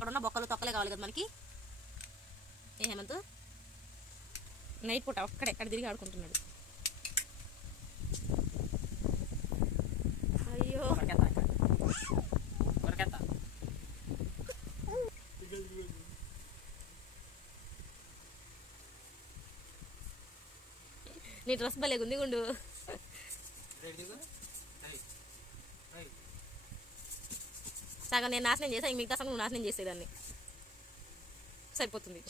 ఎక్కడున్న బొక్కలు తొక్కలే కావాలి కదా మనకి. ఏ హేమంత్ నైట్ పూట ఒక్కడెక్కడ తిరిగి ఆడుకుంటున్నాడు. అయ్యో నీ డ్రెస్ భలేగుంది గుండు. సగం నేను నాశనం చేసా, మిగతా సగం నువ్వు నాశనం చేసేదాన్ని. సరిపోతుంది.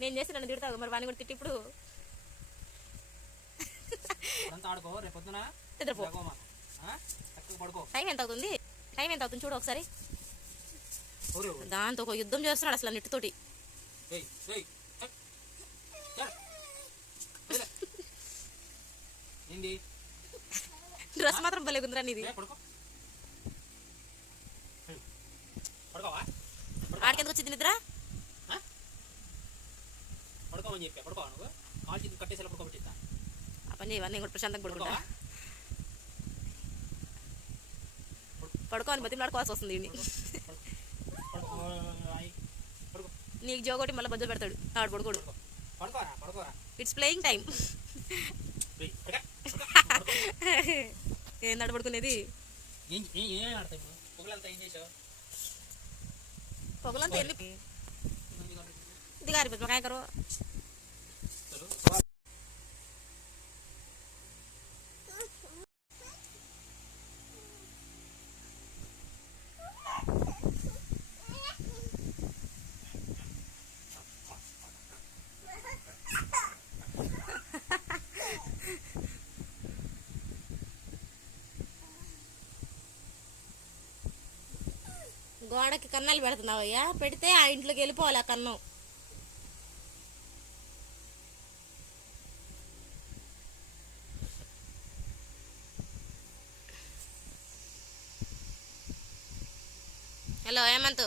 నేను చేసి నన్ను తిడతావు మరి, వాడిని కూడా తిట్టి ఇప్పుడు టైం ఎంత అవుతుంది? టైం ఎంత అవుతుంది చూడు ఒకసారి. దాంతో ఒక యుద్ధం చేస్తున్నాడు అసలు నెట్టుతోటి. డ్రెస్ మాత్రం భలే ఉందిరా నీది. ఆడికి ఎందుకు వచ్చింది నిద్ర? ఆ పని చేయవన్నీ కూడా ప్రశాంతంగా పడుకుంటా. పడుకోని బతి నడుకోవాల్సి వస్తుంది. నీకు జోగొట్టి మళ్ళీ బజ్జలు పెడతాడు. ఆడు పడుకోడు. It's playing time. ఏందాడు పడుకునేది? పొగలంతా వెళ్ళి దిగారి కాయ కరో. గోడకి కన్నాలు పెడుతున్నావయ్యా, పెడితే ఆ ఇంట్లోకి వెళ్ళిపోవాలి ఆ కన్నం. హలో హేమంత్.